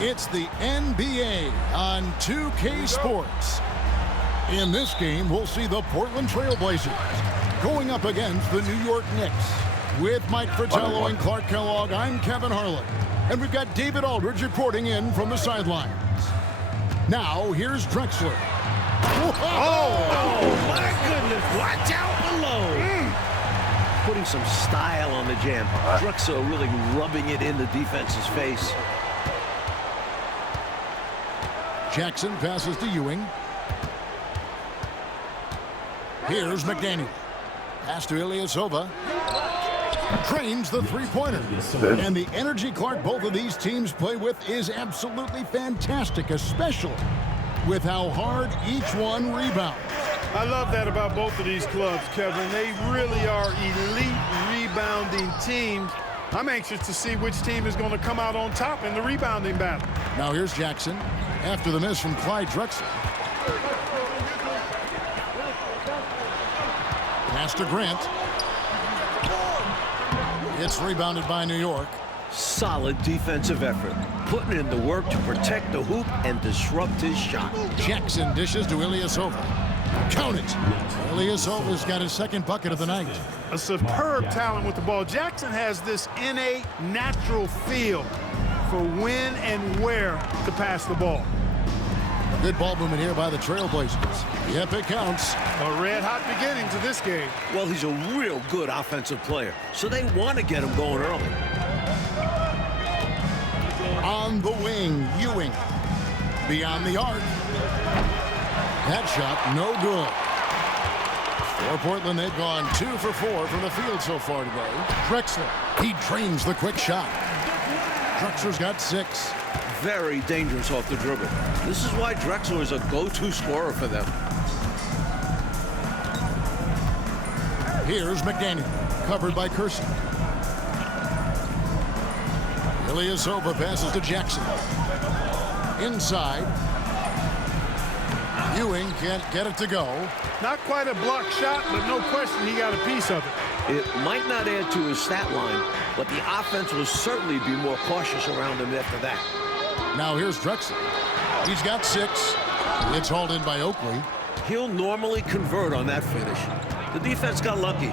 It's the NBA on 2K Sports. In this game, we'll see the Portland Trail Blazers going up against the New York Knicks. With Mike Fratello and Clark Kellogg, I'm Kevin Harlan. And we've got David Aldridge reporting in from the sidelines. Now, here's Drexler. Oh, my goodness. Watch out below. Putting some style on the jam. Drexler really rubbing it in the defense's face. Jackson passes to Ewing. Here's McDaniel. Pass to Ilyasova. Trains the three-pointer. And the energy, Clark, both of these teams play with is absolutely fantastic, especially with how hard each one rebounds. I love that about both of these clubs, Kevin. They really are elite rebounding teams. I'm anxious to see which team is going to come out on top in the rebounding battle. Now here's Jackson after the miss from Clyde Drexler. Pass to Grant. It's rebounded by New York. Solid defensive effort. Putting in the work to protect the hoop and disrupt his shot. Jackson dishes to Ilyasova. Count it. Ilyasova's got his second bucket of the night. A superb talent with the ball. Jackson has this innate, natural feel for when and where to pass the ball. Good ball movement here by the Trailblazers. Yep, it counts. A red-hot beginning to this game. Well, he's a real good offensive player, so they want to get him going early. On the wing, Ewing. Beyond the arc. That shot, no good. For Portland, they've gone 2 for 4 from the field so far today. Drexler, he drains the quick shot. Drexler's got 6. Very dangerous off the dribble. This is why Drexler is a go-to scorer for them. Here's McDaniel, covered by Kersey. Ilyasova passes to Jackson. Inside. Ewing can't get it to go. Not quite a block shot, but no question he got a piece of it. It might not add to his stat line, but the offense will certainly be more cautious around him after that. Now here's Drexler. He's got 6. It's hauled in by Oakley. He'll normally convert on that finish. The defense got lucky.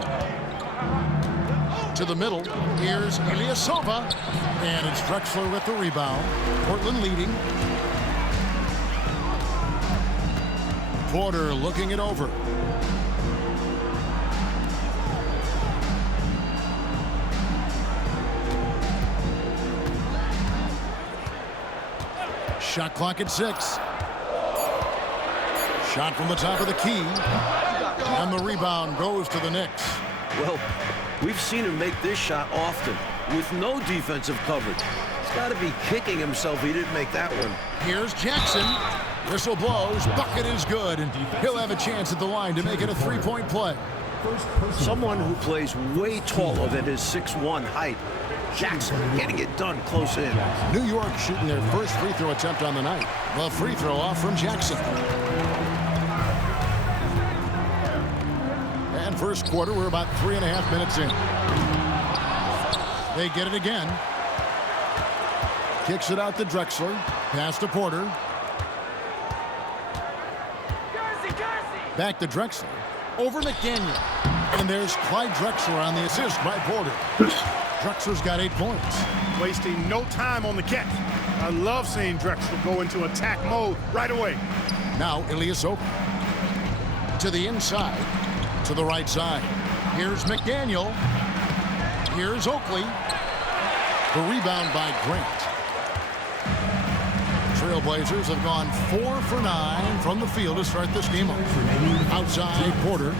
To the middle, here's Ilyasova. And it's Drexler with the rebound. Portland leading. Porter looking it over. Shot clock at 6. Shot from the top of the key. And the rebound goes to the Knicks. Well, we've seen him make this shot often with no defensive coverage. He's got to be kicking himself he didn't make that one. Here's Jackson. Whistle blows. Bucket is good. And he'll have a chance at the line to make it a 3-point play. Someone who plays way taller than his 6'1" height. Jackson getting it done close in. New York shooting their first free throw attempt on the night. The free throw off from Jackson. And first quarter, we're about 3.5 minutes in. They get it again. Kicks it out to Drexler. Pass to Porter. Back to Drexler. Over McDaniel. And there's Clyde Drexler on the assist by Porter. Drexler's got 8 points. Wasting no time on the catch. I love seeing Drexler go into attack mode right away. Now Ilyasova. To the inside. To the right side. Here's McDaniel. Here's Oakley. The rebound by Grant. Trailblazers have gone 4 for 9 from the field to start this game off. Outside, Porter.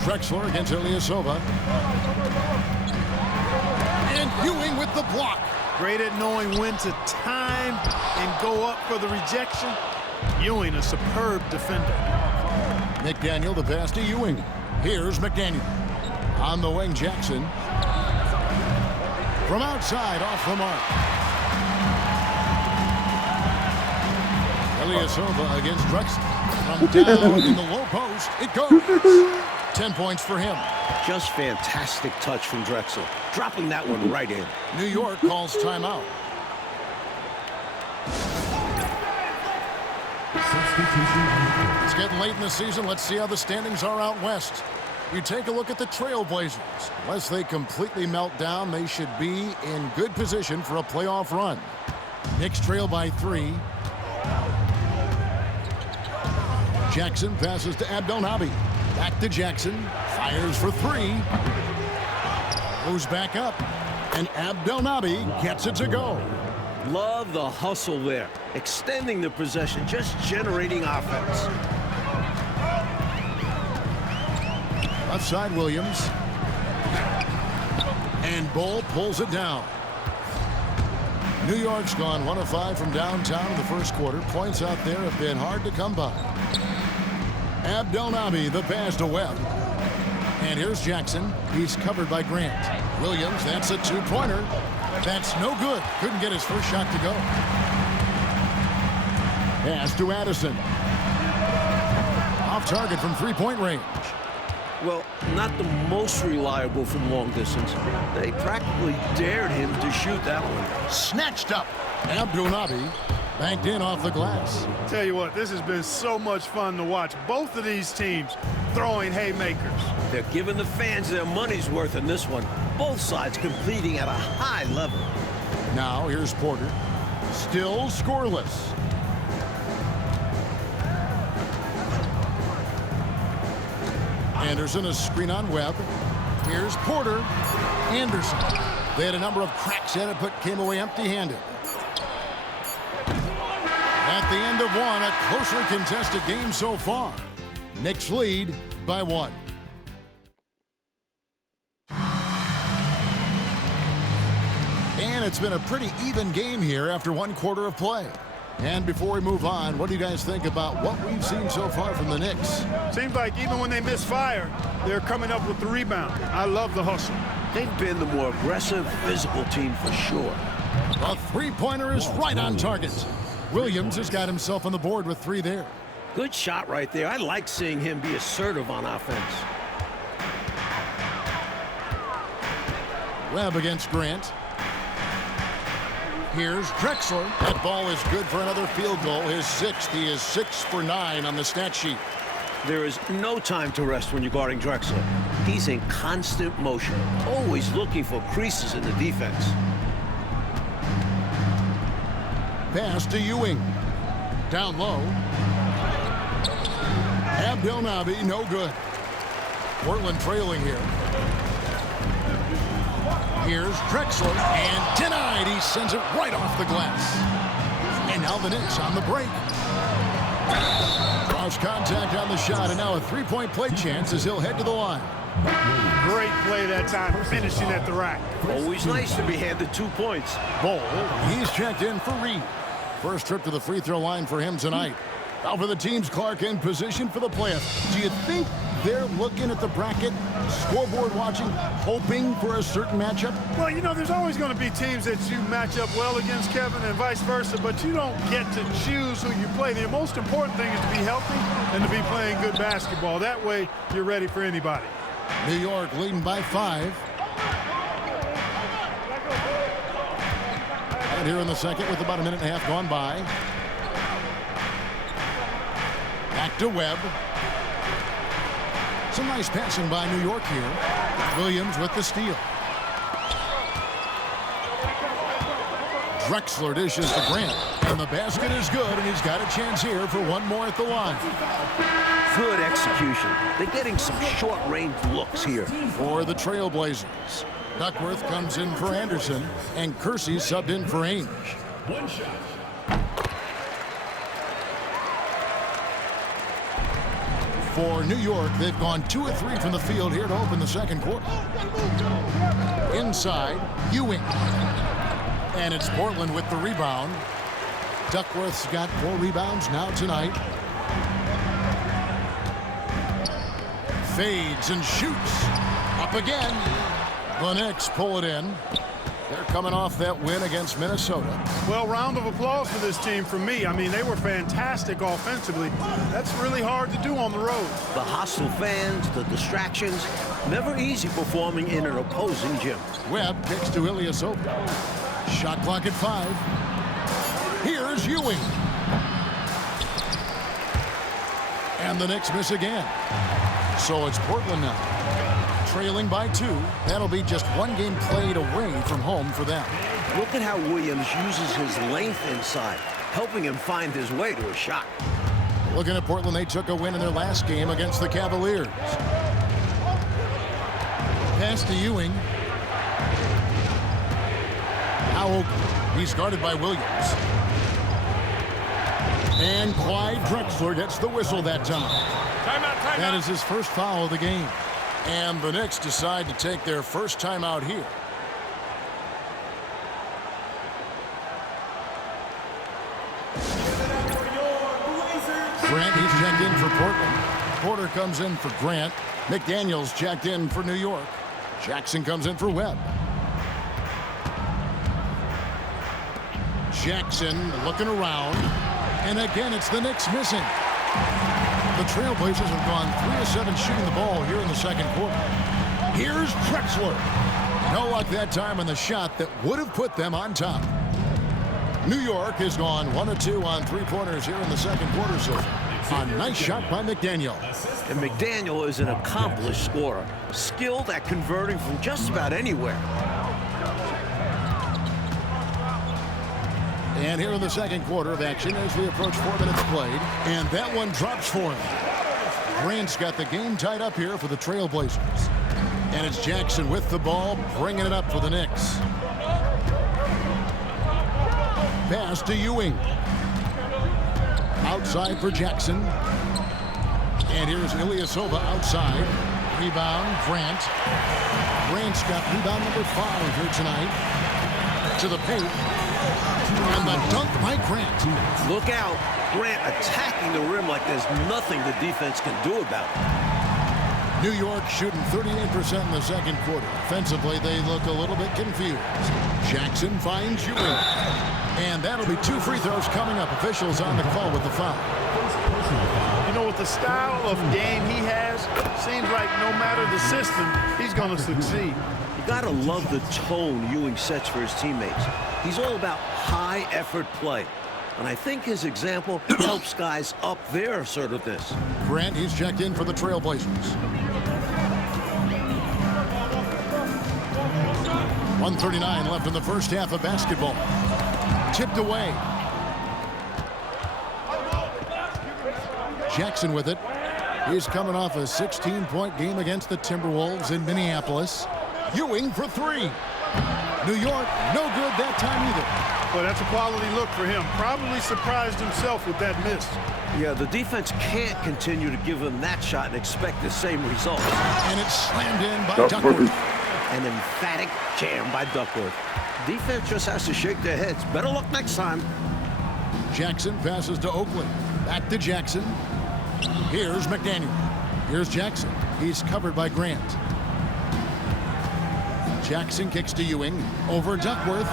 Drexler against Ilyasova. And Ewing with the block. Great at knowing when to time and go up for the rejection. Ewing, a superb defender. McDaniel, the pass to Ewing. Here's McDaniel. On the wing, Jackson. From outside, off the mark. Ilyasova against Drexler. From down in the low post, it goes. 10 points for him. Just fantastic touch from Drexler. dropping that one right in. New York calls timeout. It's getting late in the season. Let's see how the standings are out west. You take a look at the Trailblazers. Unless they completely melt down, they should be in good position for a playoff run. Knicks trail by 3. Jackson passes to Abdelnaby. Back to Jackson. Fires for 3. Goes back up. And Abdelnaby gets it to go. Love the hustle there. Extending the possession, just generating offense. Left side, Williams. And Bull pulls it down. New York's gone 1 of 5 from downtown in the first quarter. Points out there have been hard to come by. Abdelnaby, the pass to Webb. And here's Jackson. He's covered by Grant. Williams, that's a 2-pointer. That's no good. Couldn't get his first shot to go. Pass to Addison. Off target from 3-point range. Well, not the most reliable from long distance. They practically dared him to shoot that one. Snatched up. Abdelnaby banked in off the glass. Tell you what, this has been so much fun to watch. Both of these teams throwing haymakers. They're giving the fans their money's worth in this one. Both sides completing at a high level. Now here's Porter. Still scoreless. Anderson, a screen on Webb. Here's Porter. Anderson. They had a number of cracks at it, but came away empty-handed. At the end of one, a closely contested game so far. Knicks lead by 1. And it's been a pretty even game here after 1 quarter of play. And before we move on, what do you guys think about what we've seen so far from the Knicks? Seems like even when they miss fire, they're coming up with the rebound. I love the hustle. They've been the more aggressive, physical team for sure. A 3-pointer is right on target. Williams has got himself on the board with 3 there. Good shot right there. I like seeing him be assertive on offense. Webb against Grant. Here's Drexler. That ball is good for another field goal. His 6th. He is 6 for 9 on the stat sheet. There is no time to rest when you're guarding Drexler. He's in constant motion, always looking for creases in the defense. Pass to Ewing. Down low. Abdelnaby, no good. Portland trailing here. Here's Drexler, and denied. He sends it right off the glass. And now the Knicks on the break. Cross contact on the shot, and now a 3-point play chance as he'll head to the line. Great play that time, finishing at the rack. Always nice to be handed 2 points. Bull, he's checked in for Reed. First trip to the free throw line for him tonight. Now for the teams, Clark, in position for the playoffs. Do you think they're looking at the bracket, scoreboard watching, hoping for a certain matchup? Well, you know, there's always going to be teams that you match up well against, Kevin, and vice versa, but you don't get to choose who you play. The most important thing is to be healthy and to be playing good basketball. That way, you're ready for anybody. New York leading by 5. And here in the second with about a minute and a half gone by. Back to Webb. Some nice passing by New York here. Williams with the steal. Drexler dishes to Grant. And the basket is good, and he's got a chance here for 1 more at the line. Good execution. They're getting some short-range looks here. For the Trailblazers, Duckworth comes in for Anderson, and Kersey subbed in for Ainge. 1 shot. For New York, they've gone 2 of 3 from the field here to open the second quarter. Inside, Ewing. And it's Portland with the rebound. Duckworth's got 4 rebounds now tonight. Fades and shoots. Up again. The Knicks pull it in. They're coming off that win against Minnesota. Well, round of applause for this team from me. I mean, they were fantastic offensively. That's really hard to do on the road. The hostile fans, the distractions, never easy performing in an opposing gym. Webb kicks to Ilyasova. Shot clock at 5. Here's Ewing. And the Knicks miss again. So it's Portland now, trailing by 2. That'll be just one game played away from home for them. Look at how Williams uses his length inside, helping him find his way to a shot. Looking at Portland, they took a win in their last game against the Cavaliers. Pass to Ewing. Now he's guarded by Williams. And Clyde Drexler gets the whistle that time. Timeout. That is his first foul of the game. And the Knicks decide to take their first timeout here. Grant, he's checked in for Portland. Porter comes in for Grant. McDaniels checked in for New York. Jackson comes in for Webb. Jackson looking around. And again, it's the Knicks missing. The Trailblazers have gone 3 of 7 shooting the ball here in the second quarter. Here's Drexler. No luck that time on the shot that would have put them on top. New York has gone 1 of 2 on 3-pointers here in the second quarter so far. A nice shot by McDaniel. And McDaniel is an accomplished scorer, skilled at converting from just about anywhere. And here in the second quarter of action as we approach 4 minutes played. And that one drops for him. Grant's got the game tied up here for the Trailblazers. And it's Jackson with the ball, bringing it up for the Knicks. Pass to Ewing. Outside for Jackson. And here's Ilyasova outside. Rebound, Grant. Grant's got rebound number 5 here tonight. To the paint. And the dunk by Grant. Look out. Grant attacking the rim like there's nothing the defense can do about it. New York shooting 38% in the second quarter. Offensively, they look a little bit confused. Jackson finds Ewing. And that'll be 2 free throws coming up. Officials on the call with the foul. You know, with the style of game he has, seems like no matter the system, he's going to succeed. You got to love the tone Ewing sets for his teammates. He's all about high-effort play. And I think his example helps guys up their assertiveness. Grant, he's checked in for the Trailblazers. 1:39 left in the first half of basketball. Tipped away. Jackson with it. He's coming off a 16-point game against the Timberwolves in Minneapolis. Ewing for 3. New York, no good that time either. Well, that's a quality look for him. Probably surprised himself with that miss. Yeah, the defense can't continue to give him that shot and expect the same result. And it's slammed in by Duckworth. An emphatic jam by Duckworth. Defense just has to shake their heads. Better luck next time. Jackson passes to Oakley. Back to Jackson. Here's McDaniel. Here's Jackson. He's covered by Grant. Jackson kicks to Ewing. Over Duckworth.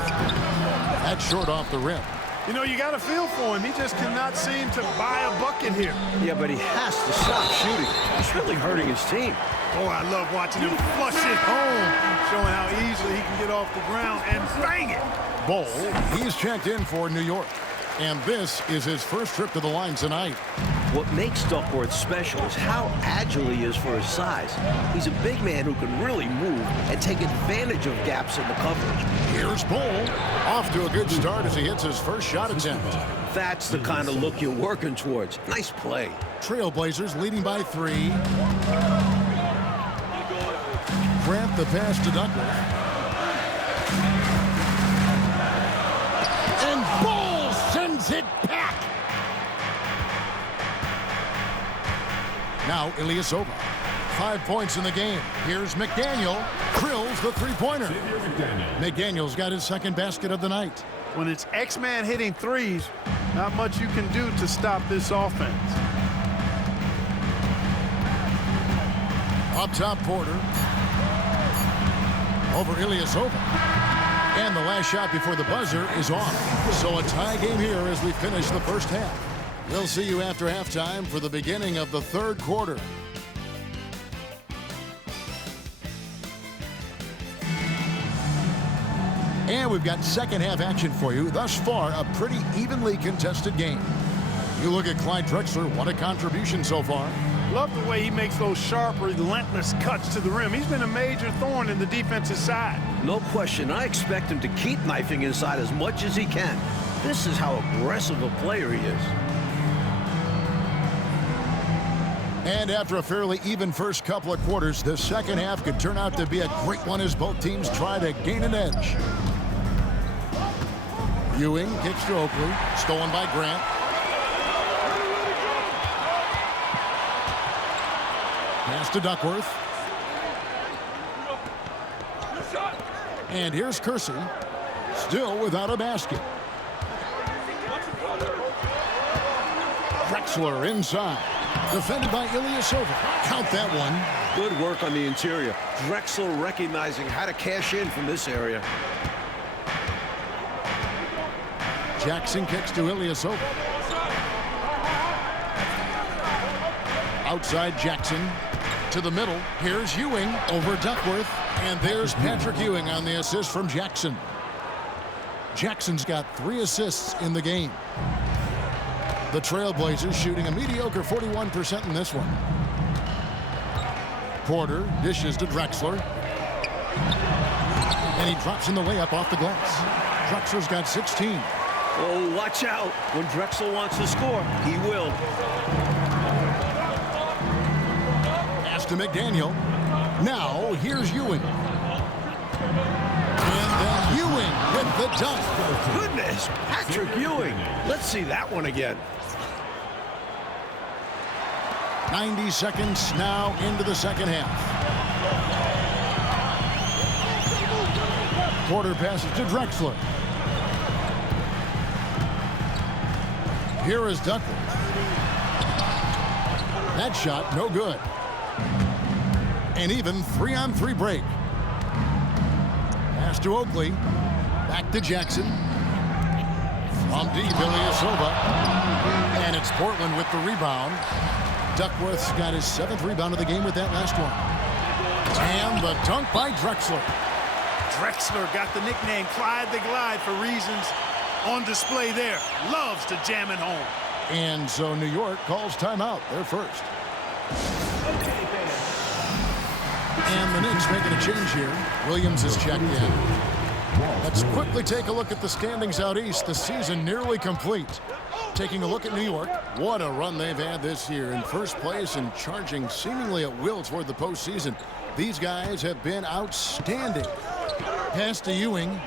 That's short off the rim. You know, you got to feel for him. He just cannot seem to buy a bucket here. Yeah, but he has to stop shooting. It's really hurting his team. Oh, I love watching him flush it home, showing how easily he can get off the ground and bang it. Ball, he's checked in for New York. And this is his first trip to the line tonight. What makes Duckworth special is how agile he is for his size. He's a big man who can really move and take advantage of gaps in the coverage. Here's Ball. Off to a good start as he hits his first shot attempt. That's the kind of look you're working towards. Nice play. Trailblazers leading by 3. Grant the pass to Duckworth. And Ball sends it back. Now Ilyasova. 5 points in the game. Here's McDaniel. Drills the 3-pointer. McDaniel's got his second basket of the night. When it's X-Man hitting threes, not much you can do to stop this offense. Up top, Porter. Over Ilyasova. And the last shot before the buzzer is off. So a tie game here as we finish the first half. We'll see you after halftime for the beginning of the third quarter. And we've got second half action for you. Thus far, a pretty evenly contested game. You look at Clyde Drexler, what a contribution so far. Love the way he makes those sharp, relentless cuts to the rim. He's been a major thorn in the defensive side. No question. I expect him to keep knifing inside as much as he can. This is how aggressive a player he is. And after a fairly even first couple of quarters, the second half could turn out to be a great one as both teams try to gain an edge. Ewing kicks to Oakley, stolen by Grant. Pass to Duckworth. And here's Kersey, still without a basket. Drexler inside, defended by Ilyasova. Count that one. Good work on the interior. Drexler recognizing how to cash in from this area. Jackson kicks to Ilyasova. Outside Jackson to the middle. Here's Ewing over Duckworth. And there's Patrick Ewing on the assist from Jackson. Jackson's got 3 assists in the game. The Trailblazers shooting a mediocre 41% in this one. Porter dishes to Drexler. And he drops in the layup off the glass. Drexler's got 16. Oh, watch out. When Drexler wants to score, he will. Pass to McDaniel. Now, here's Ewing. And then Ewing with the dunk. Goodness, Patrick Ewing. Let's see that one again. 90 seconds now into the second half. Porter passes to Drexler. Here is Duckworth. That shot, no good. An even 3-on-3 break. Pass to Oakley. Back to Jackson. From deep, Ilyasova. And it's Portland with the rebound. Duckworth's got his 7th rebound of the game with that last one. And the dunk by Drexler. Drexler got the nickname Clyde the Glide for reasons on display there. Loves to jam it home. And so New York calls timeout. They're first. And the Knicks making a change here. Williams is checked in. Let's quickly take a look at the standings out east. The season nearly complete. Taking a look at New York. What a run they've had this year. In first place and charging seemingly at will toward the postseason. These guys have been outstanding. Pass to Ewing.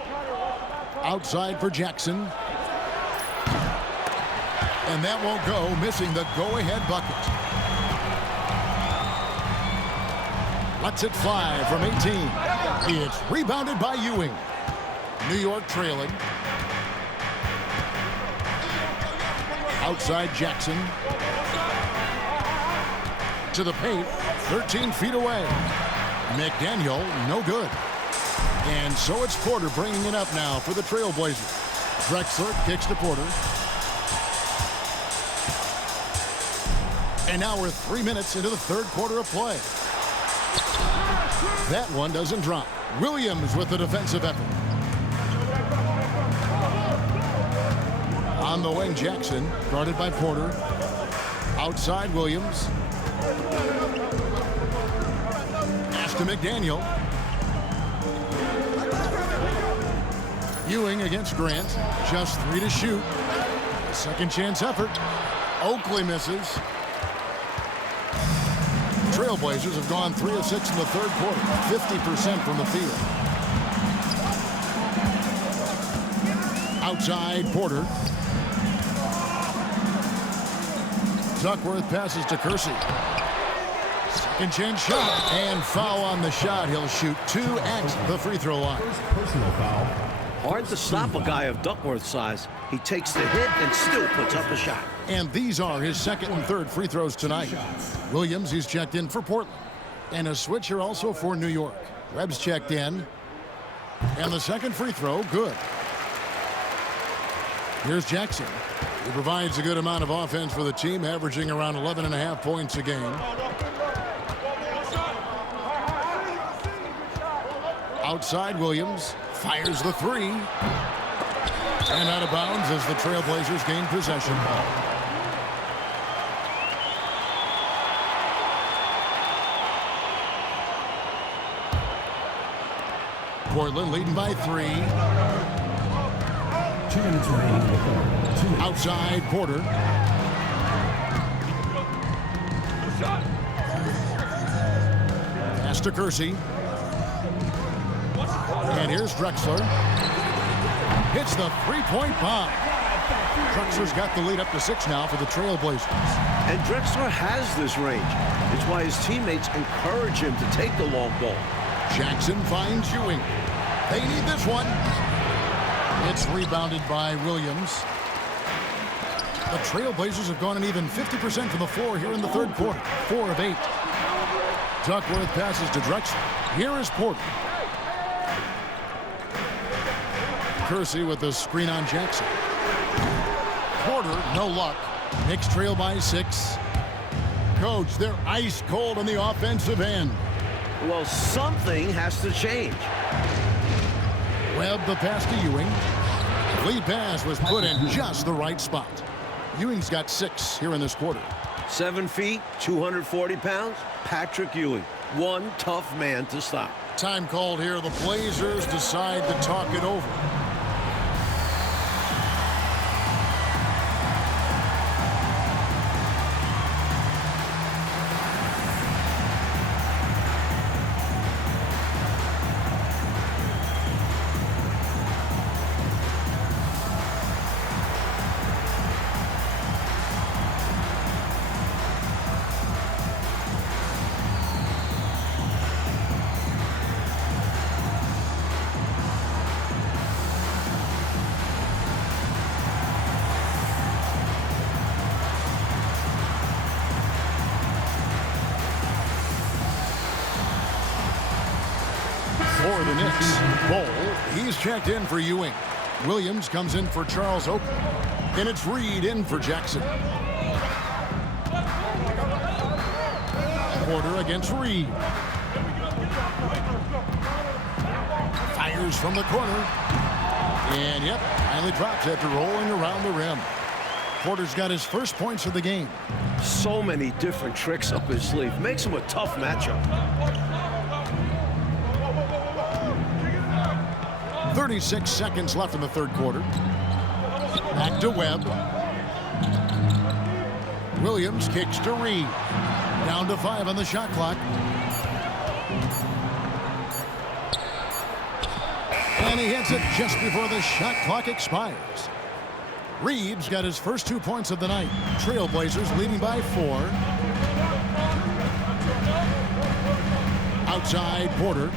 Outside for Jackson. And that won't go, missing the go-ahead bucket. Lets it fly from 18. It's rebounded by Ewing. New York trailing. Outside Jackson. To the paint, 13 feet away. McDaniel, no good. And so it's Porter bringing it up now for the Trailblazers. Drexler kicks to Porter. And now we're 3 minutes into the third quarter of play. That one doesn't drop. Williams with the defensive effort. On the wing, Jackson, guarded by Porter. Outside, Williams. Pass to McDaniel. Ewing against Grant. Just 3 to shoot. Second chance effort. Oakley misses. Trailblazers have gone 3 of 6 in the third quarter. 50% from the field. Outside, Porter. Duckworth passes to Kersey. Second chance shot. And foul on the shot. He'll shoot 2 at the free throw line. Personal foul. Hard to stop a guy of Duckworth's size. He takes the hit and still puts up a shot. And these are his second and third free throws tonight. Williams, he's checked in for Portland. And a switcher also for New York. Webb's checked in. And the second free throw, good. Here's Jackson. He provides a good amount of offense for the team, averaging around 11.5 points a game. Outside, Williams fires the three. And out of bounds as the Trailblazers gain possession. Portland leading by 3. 2 minutes remaining in the third. Outside, Porter. Pass to Kersey. And here's Drexler. Hits the three-point bomb. Drexler's got the lead up to 6 now for the Trailblazers. And Drexler has this range. It's why his teammates encourage him to take the long ball. Jackson finds Ewing. They need this one. It's rebounded by Williams. The Trailblazers have gone an even 50% from the floor here in the third quarter. 4 of 8. Duckworth passes to Drexler. Here is Porter. Kersey with the screen on Jackson. Porter, no luck. Knicks trail by 6. Coach, they're ice cold on the offensive end. Well, something has to change. Webb the pass to Ewing. Lead pass was put in just the right spot. Ewing's got 6 here in this quarter. 7 feet, 240 pounds, Patrick Ewing. One tough man to stop. Time called here. The Blazers decide to talk it over. For the Knicks, Bol, he's checked in for Ewing. Williams comes in for Charles Oakley. And it's Reed in for Jackson. Porter against Reed. Fires from the corner. And yep, finally drops after rolling around the rim. Porter's got his first points of the game. So many different tricks up his sleeve. Makes him a tough matchup. 36 seconds left in the third quarter. Back to Webb. Williams kicks to Reed. Down to 5 on the shot clock. And he hits it just before the shot clock expires. Reed's got his first 2 points of the night. Trailblazers leading by 4. Outside, Porter.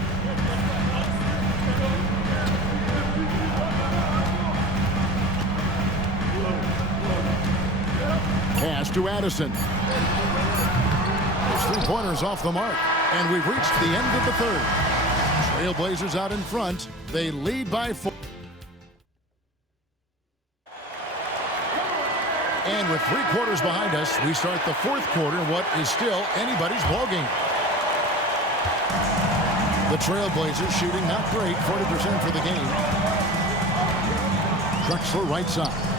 Pass to Addison. His 3-pointers off the mark. And we've reached the end of the third. Trailblazers out in front. They lead by 4. And with 3 quarters behind us, we start the fourth quarter in what is still anybody's ballgame. The Trailblazers shooting not great, 40% for the game. Drexler right side.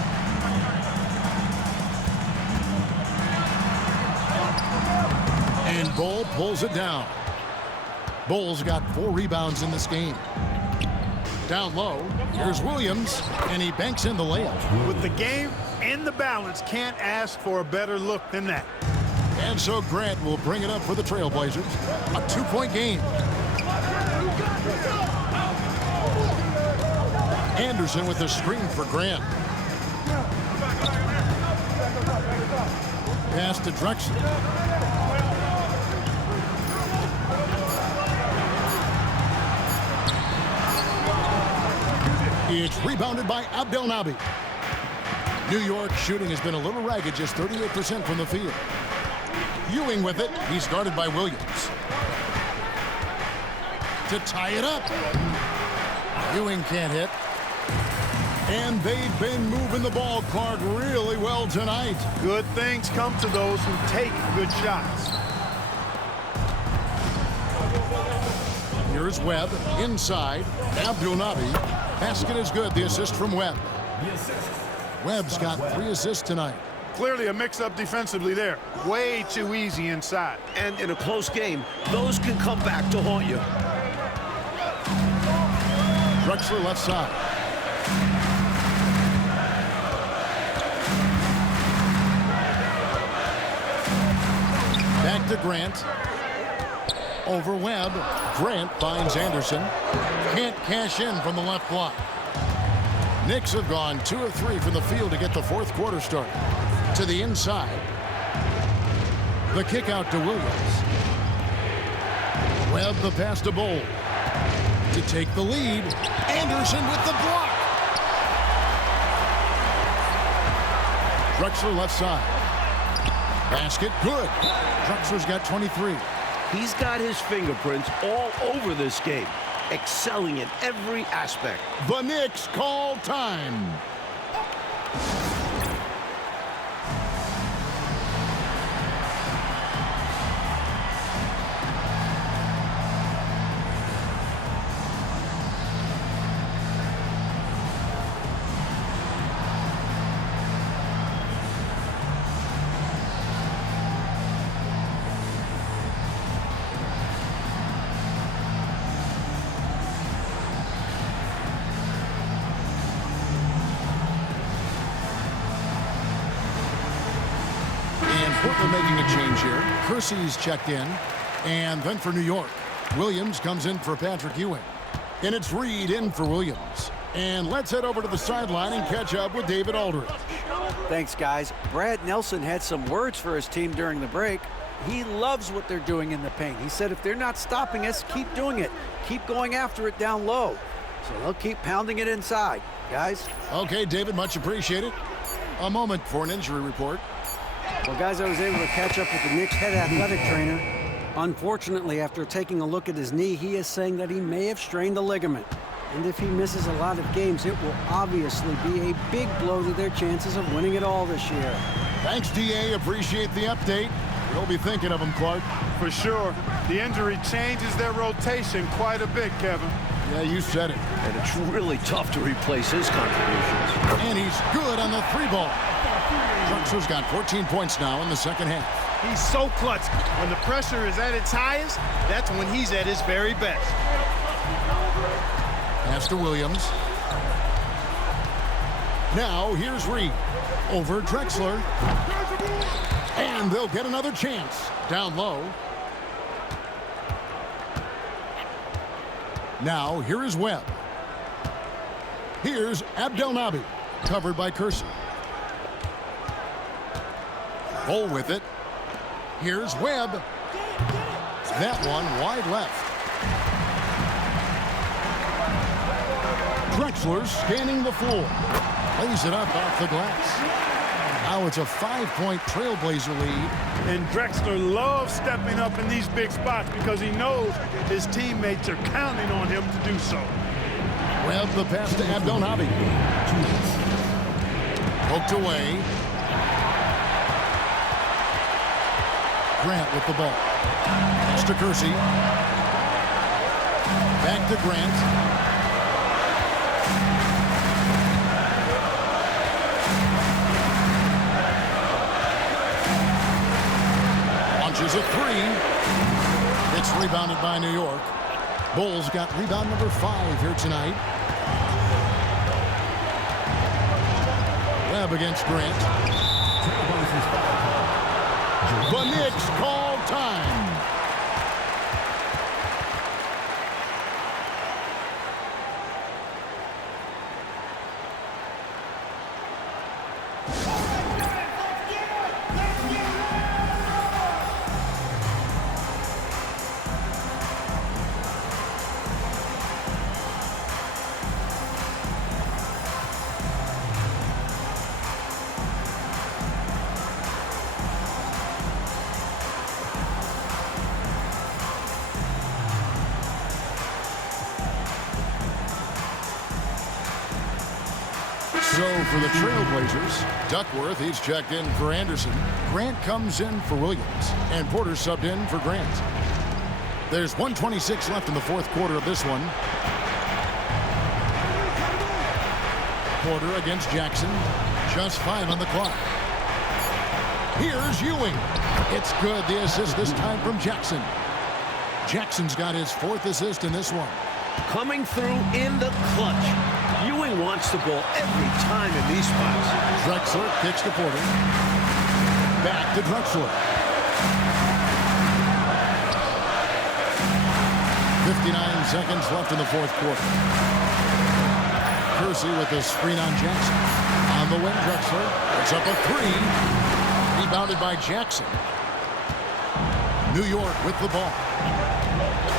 And Bol pulls it down. Bol's got 4 rebounds in this game. Down low, here's Williams, and he banks in the layup. With the game in the balance, can't ask for a better look than that. And so Grant will bring it up for the Trailblazers. A 2-point game. Anderson with the screen for Grant. Pass to Drexler. It's rebounded by Abdelnaby. New York shooting has been a little ragged, just 38% from the field. Ewing with it. He's guarded by Williams. To tie it up. Ewing can't hit. And they've been moving the ball, Clark, really well tonight. Good things come to those who take good shots. Here's Webb inside. Abdul-Nabi. Basket is good. The assist from Webb. Webb's got 3 assists tonight. Clearly a mix-up defensively there. Way too easy inside. And in a close game, those can come back to haunt you. Drexler left side. Back to Grant. Over Webb. Grant finds Anderson. Can't cash in from the left block. Knicks have gone 2 of 3 from the field to get the fourth quarter started. To the inside. The kick out to Williams. Webb the pass to Bowl. To take the lead. Anderson with the block. Drexler left side. Basket good. Drexler's got 23. He's got his fingerprints all over this game, excelling in every aspect. The Knicks call time. Portland making a change here. Kersey's checked in. And then for New York, Williams comes in for Patrick Ewing. And it's Reed in for Williams. And let's head over to the sideline and catch up with David Aldridge. Thanks, guys. Brad Nelson had some words for his team during the break. He loves what they're doing in the paint. He said if they're not stopping us, keep doing it. Keep going after it down low. So they'll keep pounding it inside, guys. Okay, David, much appreciated. A moment for an injury report. Well, guys, I was able to catch up with the Knicks head athletic trainer. Unfortunately, after taking a look at his knee, he is saying that he may have strained the ligament. And if he misses a lot of games, it will obviously be a big blow to their chances of winning it all this year. Thanks, DA. Appreciate the update. We'll be thinking of him, Clark. For sure. The injury changes their rotation quite a bit, Kevin. Yeah, you said it. And it's really tough to replace his contributions. And he's good on the 3-ball. Drexler's got 14 points now in the second half. He's so clutch. When the pressure is at its highest, that's when he's at his very best. Pass to Williams. Now here's Reed. Over Drexler. And they'll get another chance. Down low. Now here is Webb. Here's Abdel-Nabi. Covered by Kersey. Bowl with it. Here's Webb. That one wide left. Drexler scanning the floor. Lays it up off the glass. Now it's a 5-point Trailblazer lead. And Drexler loves stepping up in these big spots because he knows his teammates are counting on him to do so. Webb the pass to Abdel-Nabi. Poked away. Grant with the ball. Pass to Kersey. Back to Grant. Launches a 3. It's rebounded by New York. Bulls got rebound number 5 here tonight. Webb against Grant. The Knicks call time. So for the Trailblazers, Duckworth, he's checked in for Anderson. Grant comes in for Williams. And Porter subbed in for Grant. There's 1:26 left in the fourth quarter of this one. Porter against Jackson. Just 5 on the clock. Here's Ewing. It's good. The assist this time from Jackson. Jackson's got his 4th assist in this one. Coming through in the clutch. Ewing wants the ball every time in these spots. Drexler kicks to Porter. Back to Drexler. 59 seconds left in the fourth quarter. Kersey with the screen on Jackson. On the wing, Drexler. It's up a 3. Rebounded by Jackson. New York with the ball.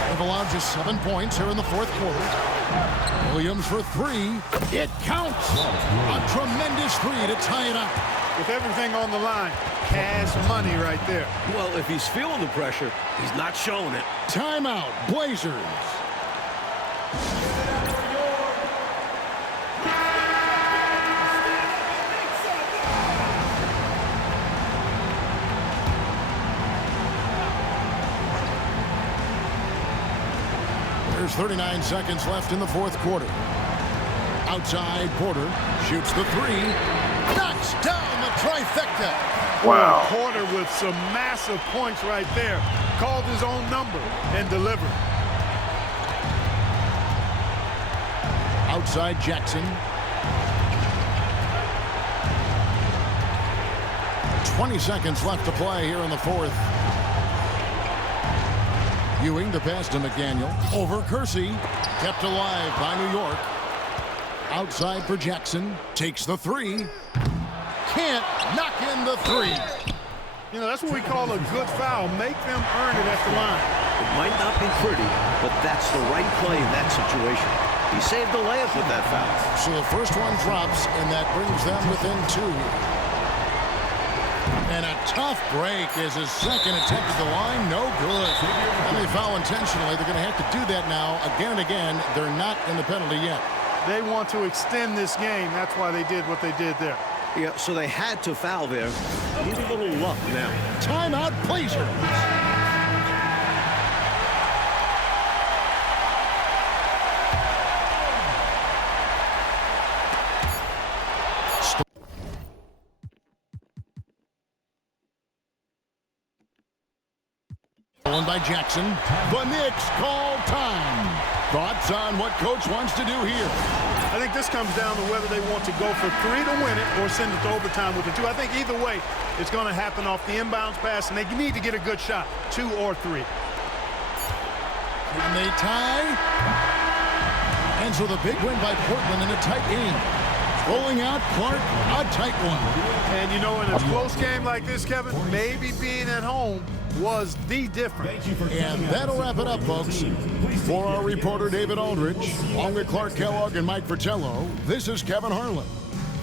They've allowed just 7 points here in the fourth quarter. Williams for 3. It counts. A tremendous 3 to tie it up. With everything on the line, cash money right there. Well, if he's feeling the pressure, he's not showing it. Timeout, Blazers. There's 39 seconds left in the fourth quarter. Outside, Porter shoots the 3. Knocks down the trifecta. Wow. Porter with some massive points right there. Called his own number and delivered. Outside, Jackson. 20 seconds left to play here in the fourth. Ewing the pass to McDaniel. Over Kersey. Kept alive by New York. Outside for Jackson. Takes the 3. Can't knock in the 3. You know, that's what we call a good foul. Make them earn it at the line. It might not be pretty, but that's the right play in that situation. He saved the layup with that foul. So the first one drops, and that brings them within 2. And a tough break is his second attempt at the line. No good. And they foul intentionally. They're going to have to do that now again and again. They're not in the penalty yet. They want to extend this game. That's why they did what they did there. Yeah, so they had to foul there. Need a little luck now. Timeout, Blazers. Stolen by Jackson. The Knicks call time. Thoughts on what coach wants to do here? I think this comes down to whether they want to go for 3 to win it or send it to overtime with the 2. I think either way, it's going to happen off the inbounds pass, and they need to get a good shot, 2 or 3. And they tie. And so the big win by Portland in a tight game. Rolling out Clark, a tight one. And you know, in a close game like this, Kevin, maybe being at home was the difference. And that'll wrap it up, folks. For our reporter, David Aldridge, along with Clark Kellogg and Mike Fratello, this is Kevin Harlan.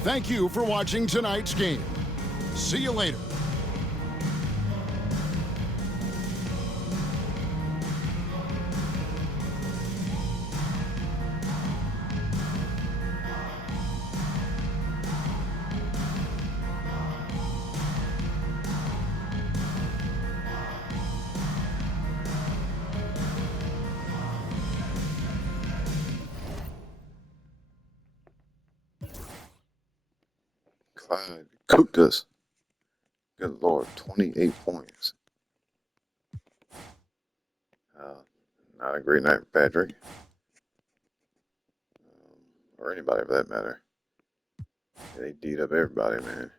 Thank you for watching tonight's game. See you later. Clyde cooked us. Good Lord, 28 points. Not a great night for Patrick. Or anybody for that matter. They D'd up everybody, man.